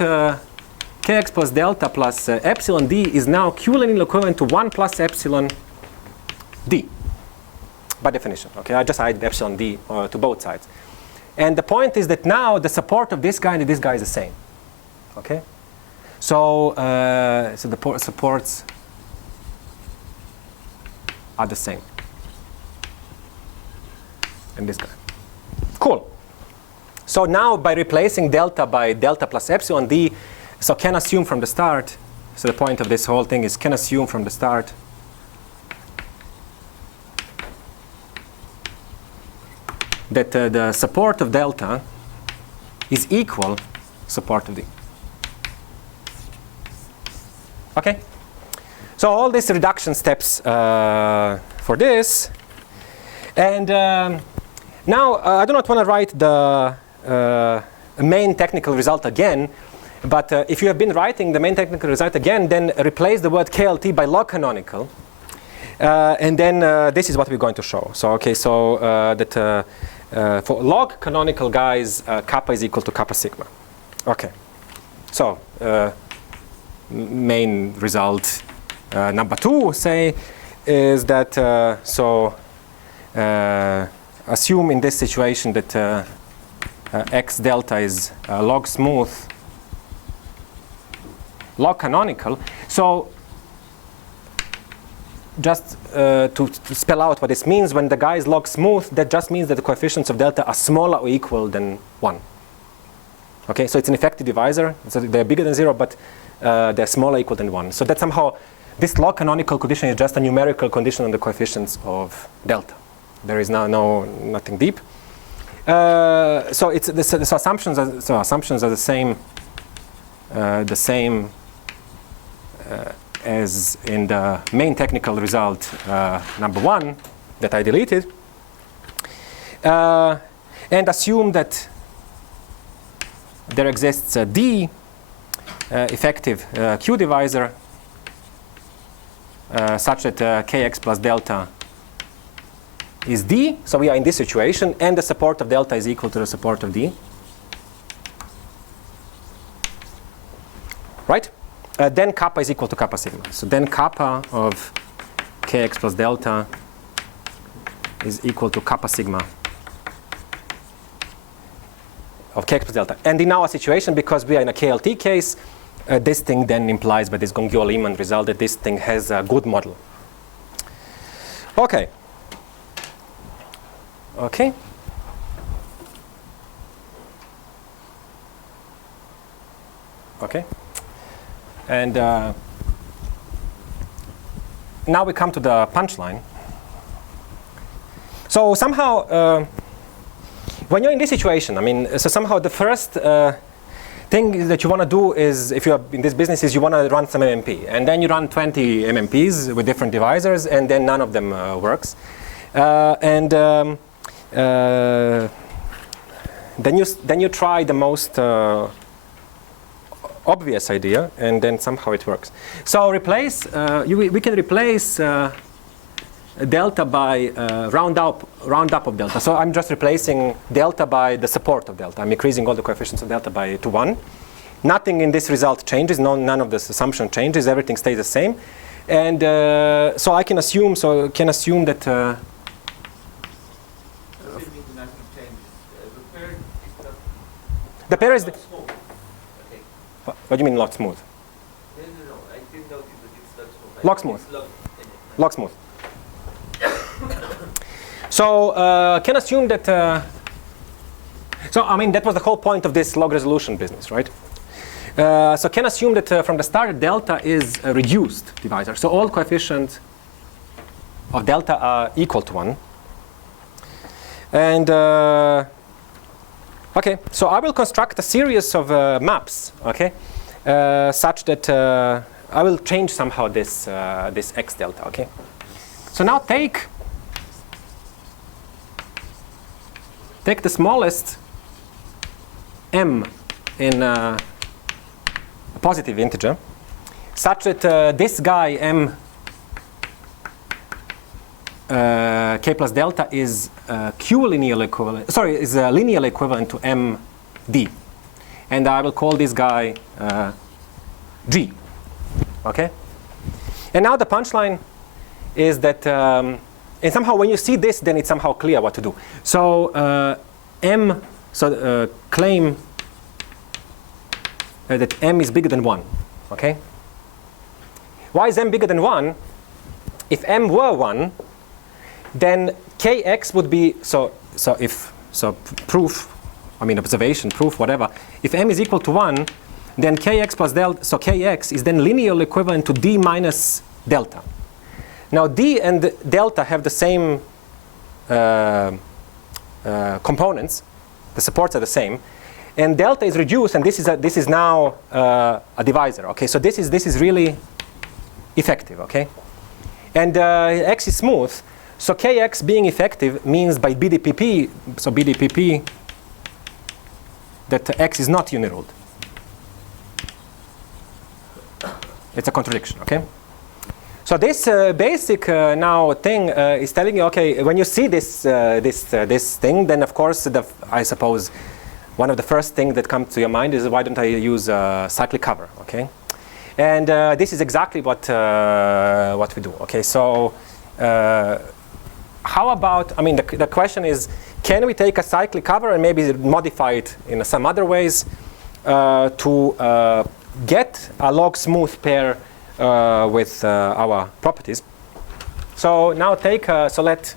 kx plus delta plus epsilon d is now Q-linear equivalent to 1 plus epsilon d by definition. Okay, I just added epsilon d to both sides. And the point is that now the support of this guy and this guy is the same. Okay, so so the supports are the same. And this guy. Cool. So now by replacing delta by delta plus epsilon d, so can assume from the start, so the point of this whole thing is can assume from the start that the support of delta is equal support of d. Okay? So all these reduction steps for this. And now I do not want to write the main technical result again, but if you have been writing the main technical result again, then replace the word KLT by log canonical. And then this is what we're going to show. So okay, so that for log canonical guys, kappa is equal to kappa sigma. Okay, so main result number 2, say, is that so assume in this situation that x delta is log smooth, log canonical. So just to spell out what this means, when the guy is log smooth, that just means that the coefficients of delta are smaller or equal than 1. Okay, so it's an effective divisor. So they're bigger than 0, but they're smaller or equal than 1. So that somehow, this log canonical condition is just a numerical condition on the coefficients of delta. There is nothing deep. So it's so assumptions are the same as in the main technical result number 1 that I deleted, and assume that there exists a D effective Q divisor such that kx plus delta is D. So we are in this situation, and the support of delta is equal to the support of D. Right? Then kappa is equal to kappa sigma. So then kappa of kx plus delta is equal to kappa sigma of kx plus delta. And in our situation, because we are in a KLT case, this thing then implies by this Gongiol-Lehmann result that this thing has a good model. Okay. Okay. Okay. And now we come to the punchline. So somehow, when you're in this situation, I mean, so somehow the first thing that you want to do is, if you're in this business, is you want to run some MMP. And then you run 20 MMPs with different divisors, and then none of them works. Then you try the most obvious idea, and then somehow it works. So replace, we can replace delta by round up of delta. So I'm just replacing delta by the support of delta. I'm increasing all the coefficients of delta by to 1. Nothing in this result changes. None of this assumption changes. Everything stays the same. And so I can assume. So can assume that. Assuming nothing changes, the pair is not. The pair is. Not smooth. Okay. What do you mean log smooth? No, I did notice that it's not smooth. Log smooth. Log smooth. So can assume that. So I mean that was the whole point of this log resolution business, right? So can assume that from the start delta is a reduced divisor. So all coefficients of delta are equal to 1. And okay, so I will construct a series of maps, okay, such that I will change somehow this this x delta, okay. So now take the smallest m in a positive integer, such that this guy m k plus delta is q linearly equivalent. Sorry, is linearly equivalent to m d, and I will call this guy g. Okay, and now the punchline is that, and somehow when you see this, then it's somehow clear what to do. So claim that m is bigger than 1. Okay. Why is m bigger than 1? If m were 1, then kx would be proof. I mean observation, proof, whatever. If m is equal to 1, then kx plus delta. So kx is then linearly equivalent to d minus delta. Now d and delta have the same components. The supports are the same, and delta is reduced, and this is now a divisor. Okay, so this is really effective. Okay, and x is smooth, so kx being effective means by BDPP. So BDPP that x is not uniruled. It's a contradiction. Okay. So this basic now thing is telling you, okay, when you see this this thing, then of course I suppose one of the first things that comes to your mind is why don't I use cyclic cover, okay? And this is exactly what we do, okay? So how about? I mean, the question is, can we take a cyclic cover and maybe modify it in some other ways to get a log smooth pair with our properties? So now take let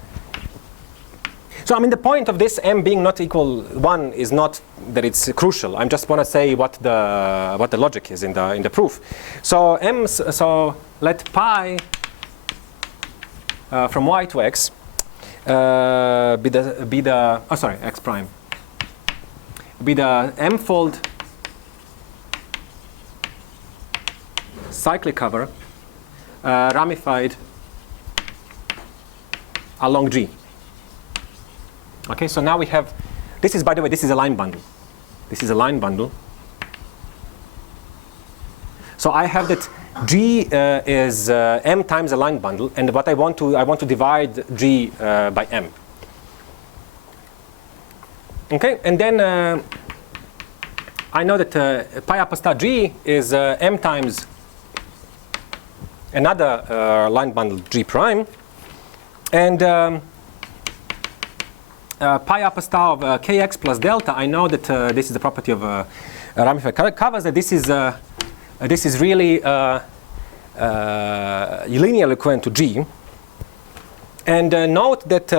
So I mean, the point of this m being not equal 1 is not that it's crucial. I just want to say what the logic is in the proof. So so let pi from y to x be the x prime be the m-fold cyclic cover ramified along G. Okay, so now we have, this is, by the way, this is a line bundle. This is a line bundle. So I have that G is m times a line bundle, and what I want to divide G by m. Okay, and then I know that pi upper star G is m times another line bundle G prime, and pi upper star of kx plus delta. I know that this is the property of ramified covers. That this is really linearly equivalent to G. And note that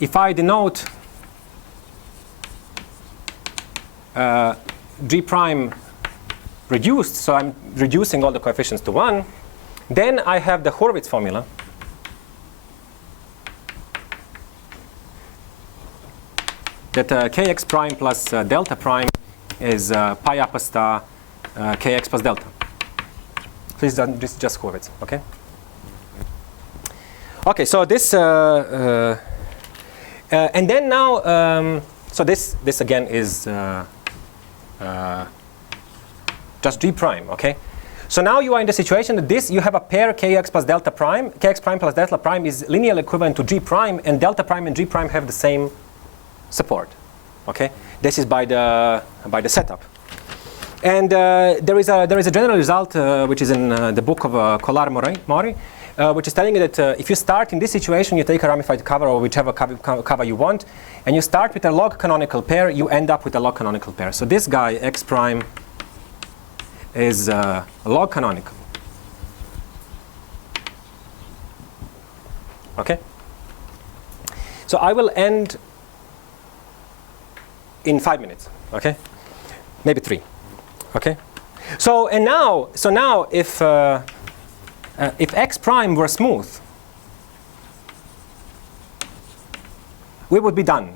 if I denote G prime reduced, so I'm reducing all the coefficients to 1, then I have the Hurwitz formula. That kx prime plus delta prime is pi upper star kx plus delta. So this is just Hurwitz, okay? Okay, so this, and then now, so this again is just G prime, okay? So now you are in the situation that this, you have a pair kx plus delta prime, kx prime plus delta prime is linearly equivalent to G prime, and delta prime and G prime have the same support. Okay, this is by the setup, and there is a general result which is in the book of Kolar-Mori, which is telling you that if you start in this situation, you take a ramified cover or whichever cover you want, and you start with a log canonical pair, you end up with a log canonical pair. So this guy x prime is a log canonical. Okay, so I will end in 5 minutes, okay? Maybe 3, okay? So now if x prime were smooth, we would be done.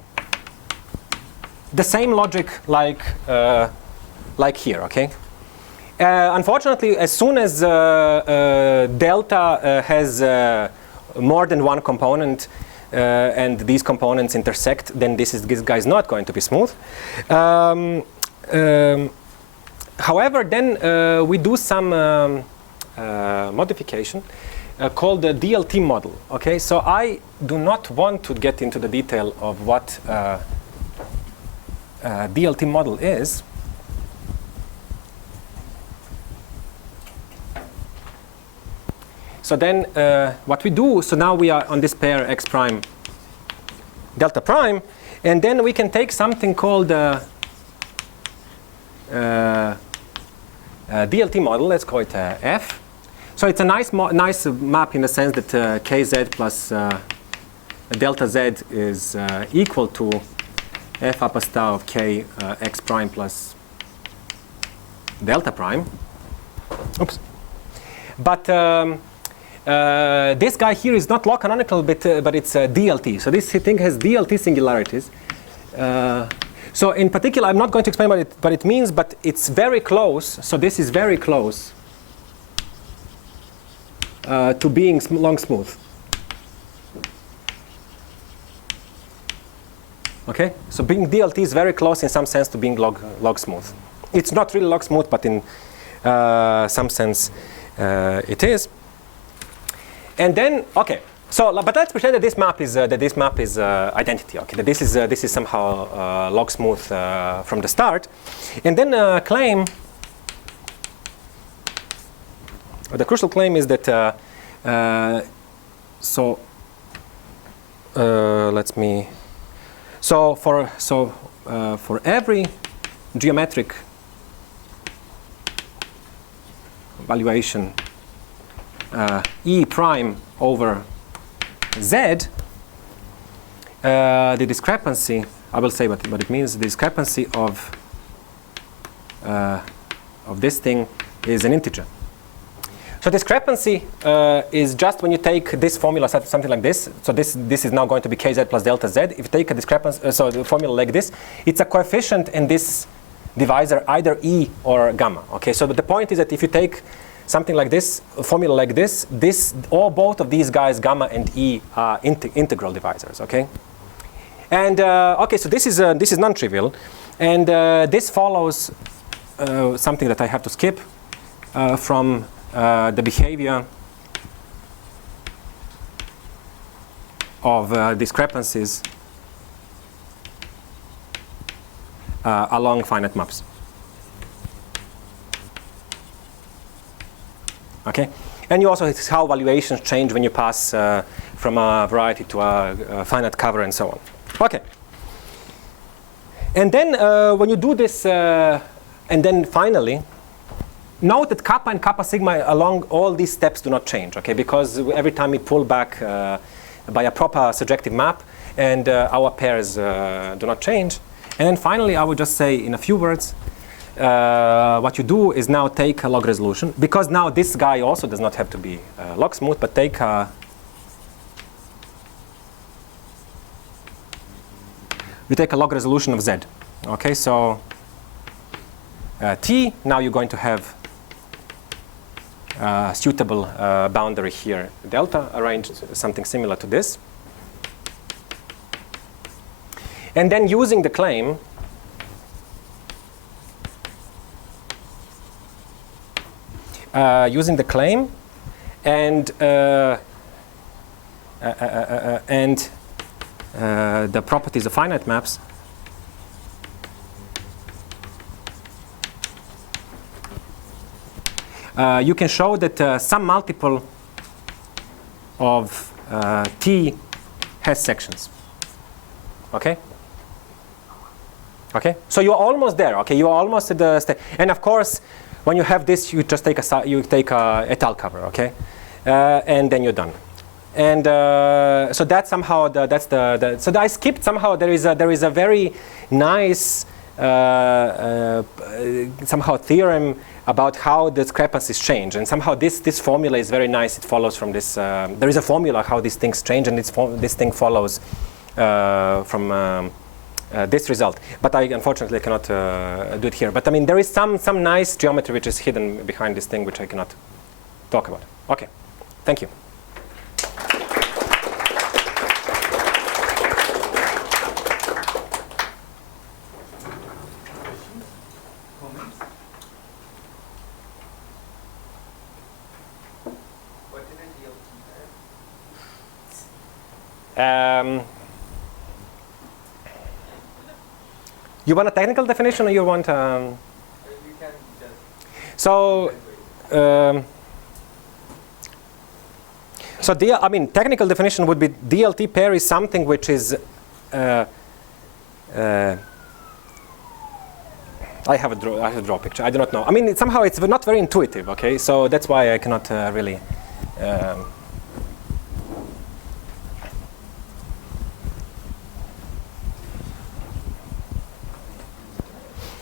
The same logic like here, okay? Unfortunately, as soon as delta has more than one component, and these components intersect, then this guy is not going to be smooth. However, then we do some modification called the DLT model. Okay, so I do not want to get into the detail of what DLT model is. So then what we do, so now we are on this pair x prime delta prime, and then we can take something called DLT model, let's call it F. So it's a nice map in the sense that kz plus delta z is equal to f upper star of k x prime plus delta prime. Oops. But this guy here is not log canonical, but it's DLT. So this thing has DLT singularities. So in particular, I'm not going to explain what it means, but it's very close. So this is very close to being long smooth. Okay, so being DLT is very close in some sense to being log smooth. It's not really log smooth, but in some sense it is. And then, okay, so but let's pretend that this map is identity. Okay, that this is somehow log smooth from the start, and then claim. The crucial claim is that for every geometric valuation E prime over Z, the discrepancy, I will say what it means, the discrepancy of this thing is an integer. So discrepancy is just when you take this formula, something like this. So this is now going to be kz plus delta z. If you take a discrepancy, so the formula like this, it's a coefficient in this divisor, either e or gamma. Okay. So the point is that if you take something like this, a formula like this, or both of these guys, gamma and e, are integral divisors. Okay. And okay, so this is non-trivial, and this follows something that I have to skip from the behavior of discrepancies along finite maps. Okay, and you also see how valuations change when you pass from a variety to a finite cover and so on. Okay, and then when you do this, and then finally, note that kappa and kappa sigma along all these steps do not change, okay? Because every time we pull back by a proper surjective map, and our pairs do not change. And then finally, I would just say in a few words, what you do is now take a log resolution, because now this guy also does not have to be log smooth, but take you take a log resolution of z. Okay, so t, now you're going to have suitable boundary here, delta, arranged something similar to this. And then using the claim, and the properties of finite maps, you can show that some multiple of T has sections. Okay? Okay? So you're almost there. Okay? You're almost at the state. And of course, when you have this, you just take a étale cover. Okay? And then you're done. And so that's somehow so I skipped somehow. There is a very nice somehow theorem about how discrepancies change, and somehow this formula is very nice. It follows from this. There is a formula how these things change, and this thing follows from this result. But I unfortunately cannot do it here. But I mean, there is some nice geometry which is hidden behind this thing, which I cannot talk about. Okay, thank you. You want a technical definition, or you want? You can just. So, I mean, technical definition would be DLT pair is something which is. I have a draw picture. I do not know. I mean, somehow it's not very intuitive. Okay, so that's why I cannot really.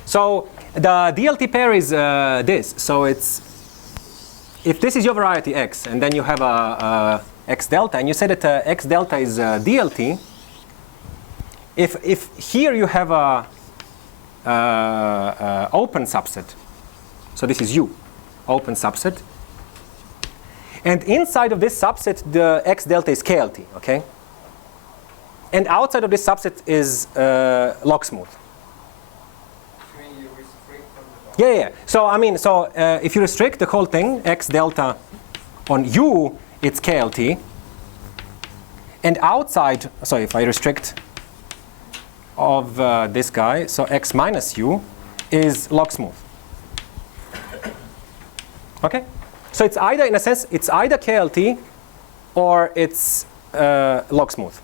So the DLT pair is this. So it's, if this is your variety X, and then you have a X delta, and you say that X delta is DLT, if here you have a open subset, so this is U, open subset, and inside of this subset the X delta is KLT, okay? And outside of this subset is log smooth. Yeah. So I mean, if you restrict the whole thing, X delta on U, it's KLT. And outside, so if I restrict of this guy, so X minus U is log smooth. Okay? So it's either, in a sense, it's either KLT or it's log smooth.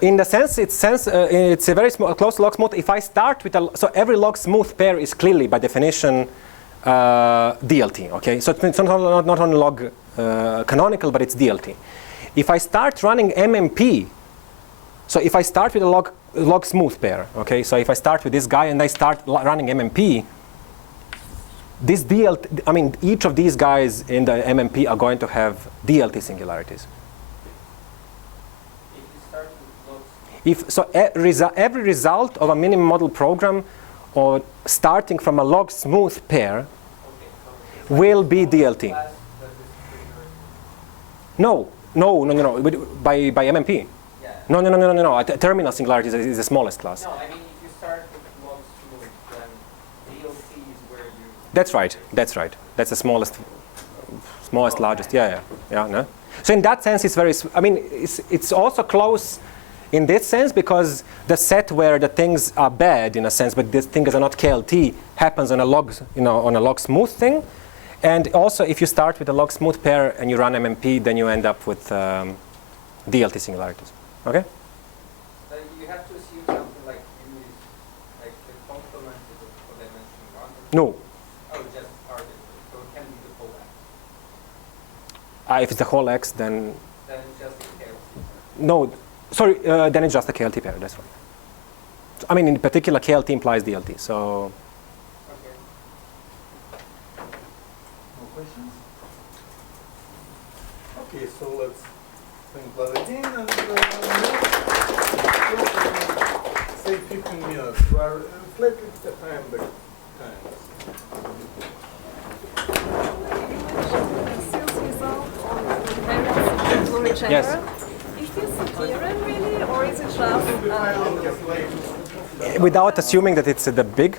In the sense, it's a very close to log smooth. If I start with so every log smooth pair is clearly, by definition, DLT. Okay, so it's not only log canonical, but it's DLT. If I start running MMP, so if I start with a log smooth pair, okay, so if I start with this guy and I start running MMP, this I mean, each of these guys in the MMP are going to have DLT singularities. If you start with logs, So every result of a minimum model program, or starting from a log smooth pair, okay, will be DLT. class does this trigger? No, by MMP. Yeah. No. Terminal singularity is the smallest class. No, I mean if you start with log smooth, then DLC is where you. That's right. That's the smallest, largest. Yeah. No. So in that sense, it's very. I mean, it's also close in this sense because the set where the things are bad in a sense, but these things are not KLT, happens on a log, on a log smooth thing. And also, if you start with a log smooth pair and you run MMP, then you end up with DLT singularities. Okay. You have to assume something like U is like the complement of the dimension 1. No. Oh, just R, so it can be the whole X. If it's the whole X, then Then it's just a KLT. no. Sorry, then it's just a KLT pair. That's right. So, I mean, in particular, KLT implies DLT. So Okay. No questions? Okay, so let's thank Vlad again and say 15 minutes. We are slightly behind the times. Seal's result on variance for each Yes. other. Is this a theorem really, or is it just We'll be filing a slate. without assuming that it's the big